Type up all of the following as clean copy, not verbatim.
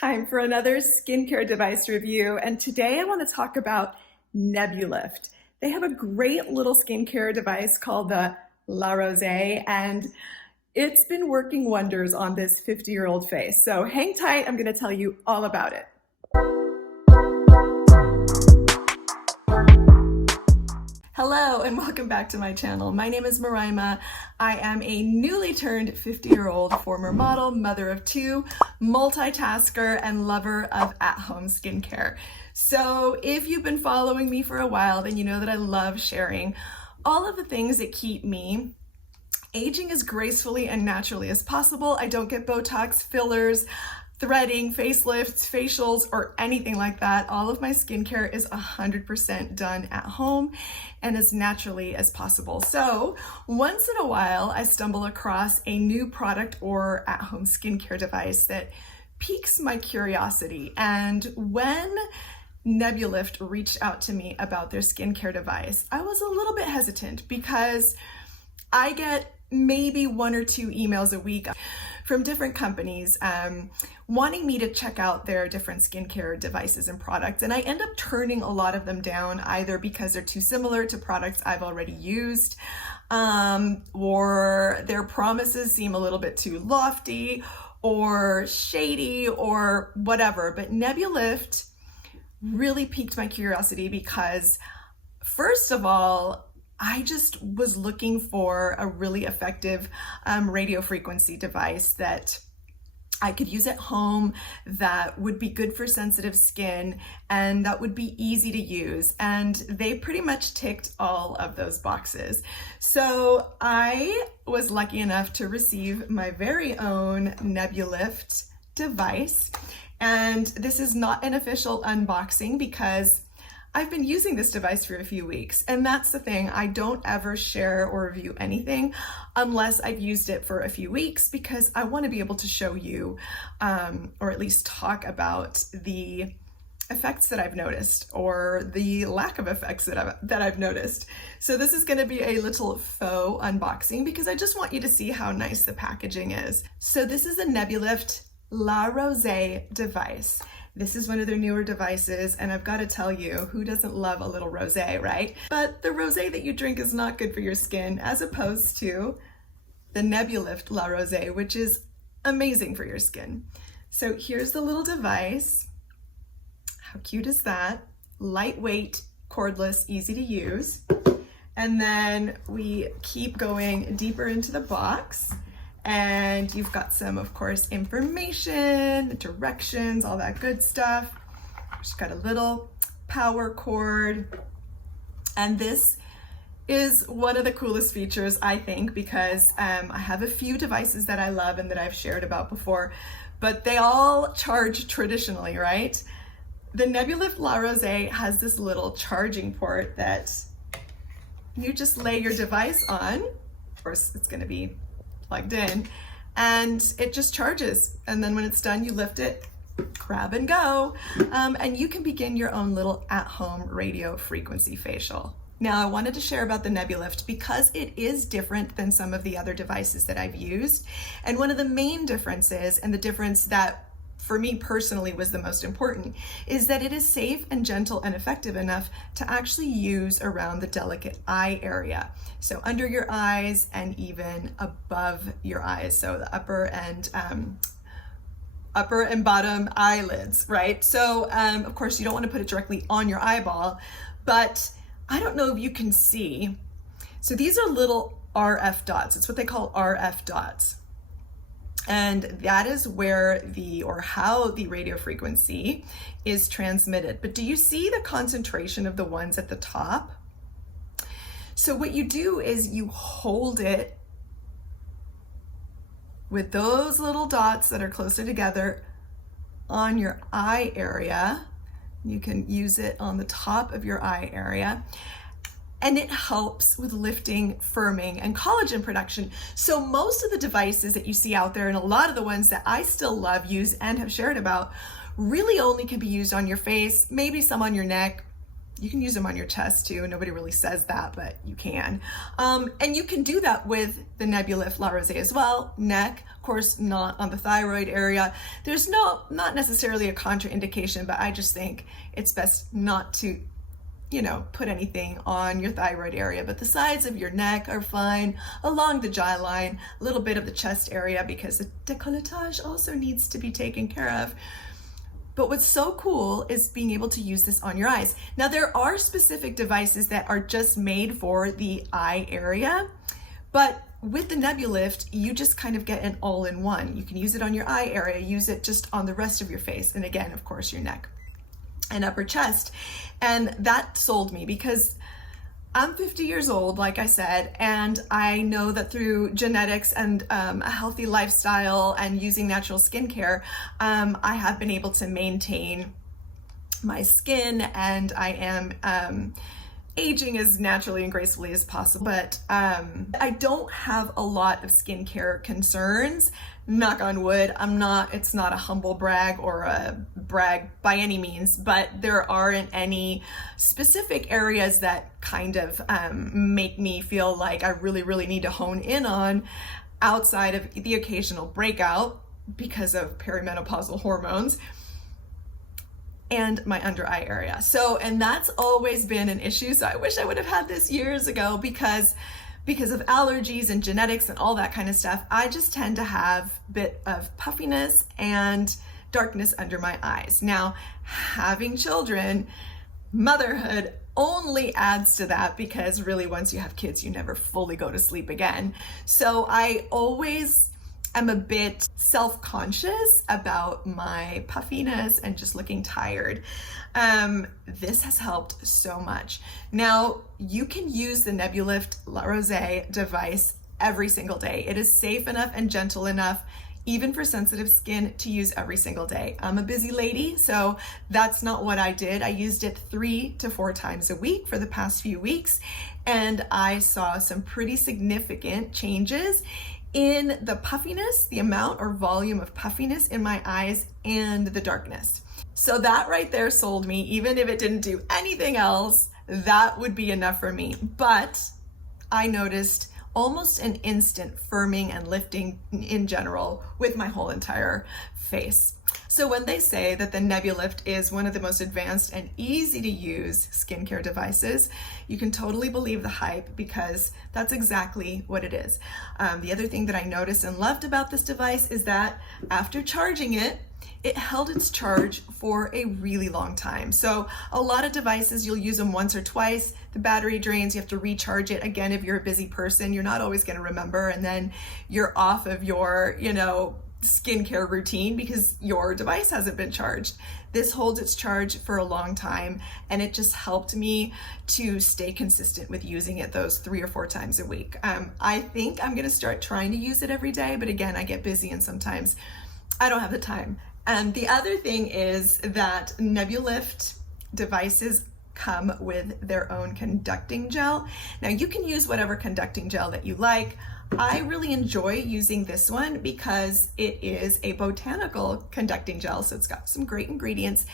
Time for another skincare device review, and today I want to talk about NEBULYFT. They have a great little skincare device called the La Rosé, and it's been working wonders on this 50-year-old face. So hang tight, I'm going to tell you all about it. Hello and welcome back to my channel. My name is Marima. I am a newly turned 50-year-old former model, mother of two, multitasker, and lover of at-home skincare. So if you've been following me for a while, then you know that I love sharing all of the things that keep me aging as gracefully and naturally as possible. I don't get Botox, fillers, threading, facelifts, facials, or anything like that. All of my skincare is 100% done at home and as naturally as possible. So once in a while, I stumble across a new product or at-home skincare device that piques my curiosity. And when NEBULYFT reached out to me about their skincare device, I was a little bit hesitant because I get maybe 1 or 2 emails a week from different companies wanting me to check out their different skincare devices and products. And I end up turning a lot of them down, either because they're too similar to products I've already used, or their promises seem a little bit too lofty or shady or whatever. But NEBULYFT really piqued my curiosity because, first of all, I just was looking for a really effective radio frequency device that I could use at home, that would be good for sensitive skin, and that would be easy to use. And they pretty much ticked all of those boxes. So I was lucky enough to receive my very own NEBULYFT device. And this is not an official unboxing because I've been using this device for a few weeks, and that's the thing. I don't ever share or review anything unless I've used it for a few weeks, because I want to be able to show you, or at least talk about the effects that I've noticed, or the lack of effects that I've noticed. So this is going to be a little faux unboxing because I just want you to see how nice the packaging is. So this is a NEBULYFT La Rosé device. This is one of their newer devices, and I've got to tell you, who doesn't love a little rosé, right? But the rosé that you drink is not good for your skin, as opposed to the NEBULYFT La Rosé, which is amazing for your skin. So here's the little device. How cute is that? Lightweight, cordless, easy to use. And then we keep going deeper into the box. And you've got some, of course, information, directions, all that good stuff. Just got a little power cord. And this is one of the coolest features, I think, because I have a few devices that I love and that I've shared about before, but they all charge traditionally, right? The NEBULYFT La Rosé has this little charging port that you just lay your device on. Of course, it's going to be plugged in, and it just charges, and then when it's done, you lift it, grab and go, and you can begin your own little at-home radio frequency facial. Now, I wanted to share about the NEBULYFT because it is different than some of the other devices that I've used, and one of the main differences, and the difference that for me personally was the most important, is that it is safe and gentle and effective enough to actually use around the delicate eye area. So under your eyes and even above your eyes. So the upper and bottom eyelids, right? So of course you don't want to put it directly on your eyeball, but I don't know if you can see. So these are little RF dots. It's what they call RF dots. And that is where how the radio frequency is transmitted. But do you see the concentration of the ones at the top? So what you do is you hold it with those little dots that are closer together on your eye area. You can use it on the top of your eye area. And it helps with lifting, firming, and collagen production. So most of the devices that you see out there, and a lot of the ones that I still love, use, and have shared about, really only can be used on your face, maybe some on your neck, You can use them on your chest too. Nobody really says that, but you can. And you can do that with the NEBULYFT La Rosé as well. Neck, of course, not on the thyroid area. There's not necessarily a contraindication, but I just think it's best not to, you know, put anything on your thyroid area. But the sides of your neck are fine, along the jawline, a little bit of the chest area, because the décolletage also needs to be taken care of. But what's so cool is being able to use this on your eyes. Now, there are specific devices that are just made for the eye area, but with the NEBULYFT, you just kind of get an all-in-one. You can use it on your eye area, use it just on the rest of your face, and again, of course, your neck and upper chest. And that sold me because I'm 50 years old, like I said, and I know that through genetics and a healthy lifestyle and using natural skincare, I have been able to maintain my skin, and I am aging as naturally and gracefully as possible. But I don't have a lot of skincare concerns. Knock on wood. It's not a humble brag or a brag by any means, but there aren't any specific areas that kind of make me feel like I really need to hone in on, outside of the occasional breakout because of perimenopausal hormones and my under eye area. So, and that's always been an issue. So I wish I would have had this years ago, because of allergies and genetics and all that kind of stuff. I just tend to have a bit of puffiness and darkness under my eyes. Now, having children, motherhood only adds to that, because really once you have kids, you never fully go to sleep again. So I always am a bit self-conscious about my puffiness and just looking tired. This has helped so much. Now, you can use the NEBULYFT La Rosé device every single day. It is safe enough and gentle enough, even for sensitive skin, to use every single day. I'm a busy lady, so that's not what I did. I used it 3 to 4 times a week for the past few weeks, and I saw some pretty significant changes in the puffiness, the amount or volume of puffiness in my eyes, and the darkness. So that right there sold me. Even if it didn't do anything else, that would be enough for me. But I noticed almost an instant firming and lifting in general with my whole entire face. So when they say that the NEBULYFT is one of the most advanced and easy to use skincare devices, you can totally believe the hype, because that's exactly what it is. The other thing that I noticed and loved about this device is that after charging it, it held its charge for a really long time. So a lot of devices, you'll use them once or twice, the battery drains, you have to recharge it. Again, if you're a busy person, you're not always gonna remember, and then you're off of your, skincare routine because your device hasn't been charged. This holds its charge for a long time, and it just helped me to stay consistent with using it those 3 or 4 times a week. I think I'm gonna start trying to use it every day, but again, I get busy and sometimes I don't have the time. And the other thing is that NEBULYFT devices come with their own conducting gel. Now, you can use whatever conducting gel that you like. I really enjoy using this one because it is a botanical conducting gel, so it's got some great ingredients,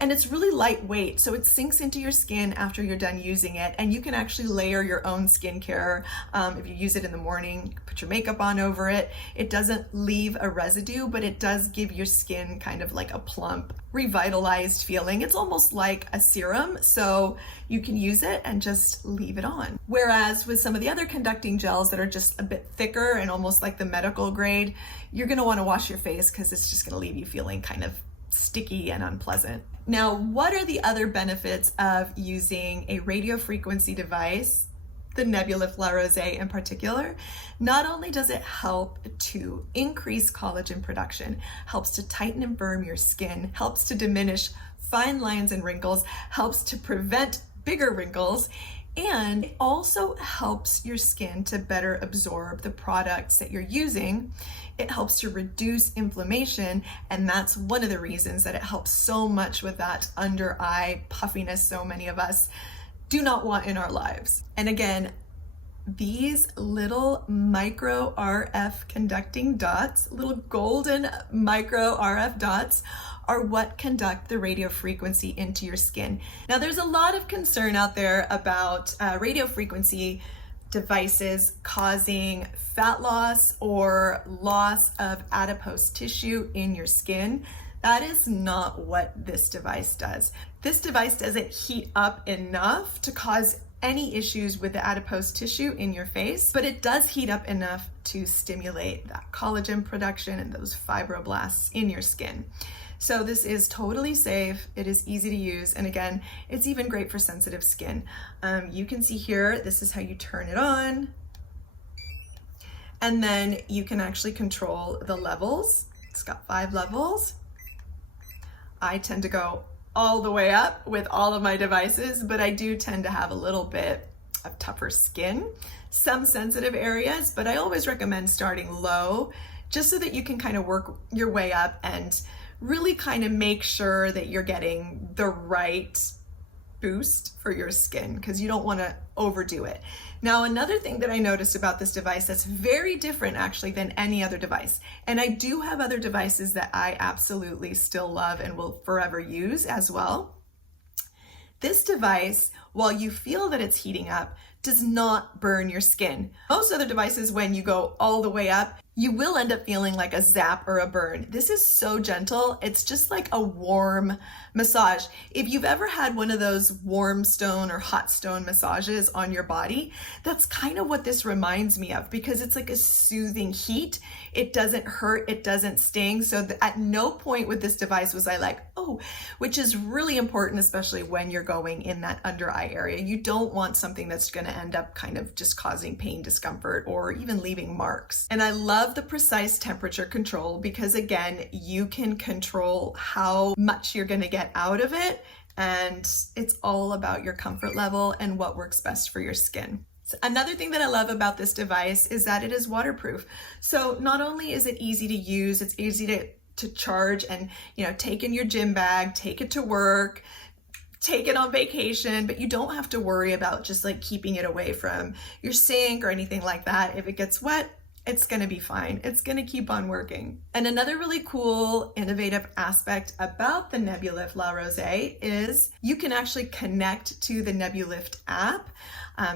and it's really lightweight, so it sinks into your skin after you're done using it, and you can actually layer your own skincare. If you use it in the morning, put your makeup on over it. It doesn't leave a residue, but it does give your skin kind of like a plump, revitalized feeling. It's almost like a serum, so you can use it and just leave it on. Whereas with some of the other conducting gels that are just a bit thicker and almost like the medical grade, you're gonna wanna wash your face because it's just gonna leave you feeling kind of sticky and unpleasant. Now, what are the other benefits of using a radio frequency device, the NEBULYFT La Rosé in particular? Not only does it help to increase collagen production, helps to tighten and firm your skin, helps to diminish fine lines and wrinkles, helps to prevent bigger wrinkles, and it also helps your skin to better absorb the products that you're using. It helps to reduce inflammation, and that's one of the reasons that it helps so much with that under eye puffiness so many of us do not want in our lives. And again, these little micro RF conducting dots, little golden micro RF dots, are what conduct the radio frequency into your skin. Now, there's a lot of concern out there about radio frequency devices causing fat loss or loss of adipose tissue in your skin. That is not what this device does. This device doesn't heat up enough to cause any issues with the adipose tissue in your face, but it does heat up enough to stimulate that collagen production and those fibroblasts in your skin. So this is totally safe, it is easy to use, and again, it's even great for sensitive skin. You can see here, this is how you turn it on, and then you can actually control the levels. It's got 5 levels. I tend to go all the way up with all of my devices, but I do tend to have a little bit of tougher skin, some sensitive areas, but I always recommend starting low just so that you can kind of work your way up and really kind of make sure that you're getting the right boost for your skin, because you don't want to overdo it. Now, another thing that I noticed about this device that's very different actually than any other device, and I do have other devices that I absolutely still love and will forever use as well. This device, while you feel that it's heating up, does not burn your skin. Most other devices, when you go all the way up, you will end up feeling like a zap or a burn. This is so gentle. It's just like a warm massage. If you've ever had one of those warm stone or hot stone massages on your body, that's kind of what this reminds me of, because it's like a soothing heat. It doesn't hurt, it doesn't sting. So at no point with this device was I like, oh, which is really important, especially when you're going in that under eye area. You don't want something that's gonna end up kind of just causing pain, discomfort, or even leaving marks. And I love the precise temperature control, because again, you can control how much you're gonna get out of it, and it's all about your comfort level and what works best for your skin. So another thing that I love about this device is that it is waterproof. So not only is it easy to use, it's easy to charge and, you know, take in your gym bag, take it to work, take it on vacation, but you don't have to worry about just like keeping it away from your sink or anything like that. If it gets wet, it's gonna be fine. It's gonna keep on working. And another really cool, innovative aspect about the NEBULYFT La Rosé is you can actually connect to the NEBULYFT app.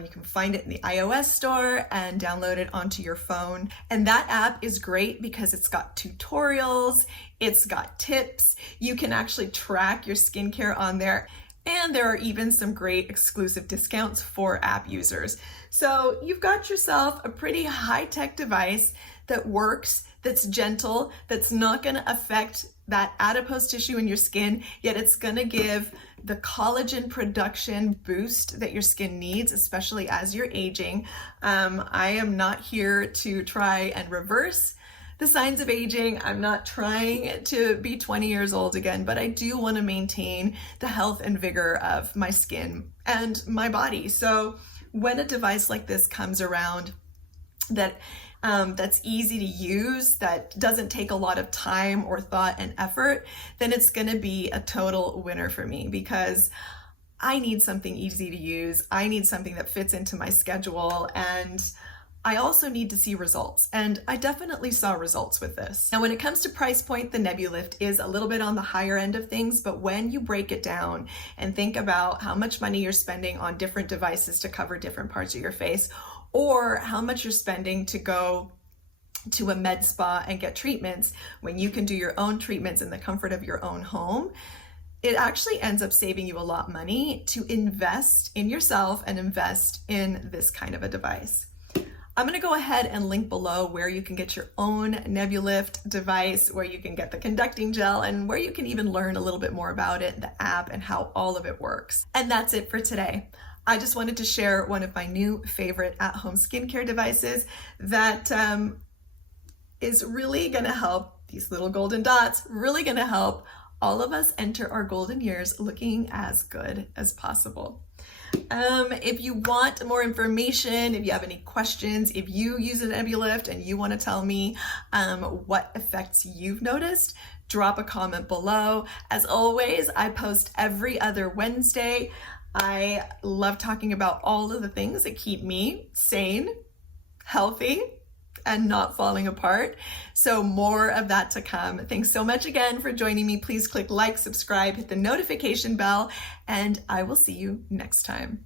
You can find it in the iOS store and download it onto your phone. And that app is great because it's got tutorials, it's got tips, you can actually track your skincare on there. And there are even some great exclusive discounts for app users. So you've got yourself a pretty high-tech device that works, that's gentle, that's not gonna affect that adipose tissue in your skin, yet it's gonna give the collagen production boost that your skin needs, especially as you're aging. I am not here to try and reverse the signs of aging. I'm not trying to be 20 years old again, but I do want to maintain the health and vigor of my skin and my body. So when a device like this comes around that's easy to use, that doesn't take a lot of time or thought and effort, then it's going to be a total winner for me, because I need something easy to use. I need something that fits into my schedule, and I also need to see results, and I definitely saw results with this. Now, when it comes to price point, the NEBULYFT is a little bit on the higher end of things, but when you break it down and think about how much money you're spending on different devices to cover different parts of your face, or how much you're spending to go to a med spa and get treatments when you can do your own treatments in the comfort of your own home, it actually ends up saving you a lot of money to invest in yourself and invest in this kind of a device. I'm going to go ahead and link below where you can get your own NEBULYFT device, where you can get the conducting gel, and where you can even learn a little bit more about it, the app, and how all of it works. And that's it for today. I just wanted to share one of my new favorite at-home skincare devices that is really going to help, these little golden dots, really going to help all of us enter our golden years looking as good as possible. If you want more information, if you have any questions, if you use an NEBULYFT and you want to tell me what effects you've noticed, drop a comment below. As always, I post every other Wednesday. I love talking about all of the things that keep me sane, healthy, and not falling apart. So more of that to come. Thanks so much again for joining me. Please click like, subscribe, hit the notification bell, and I will see you next time.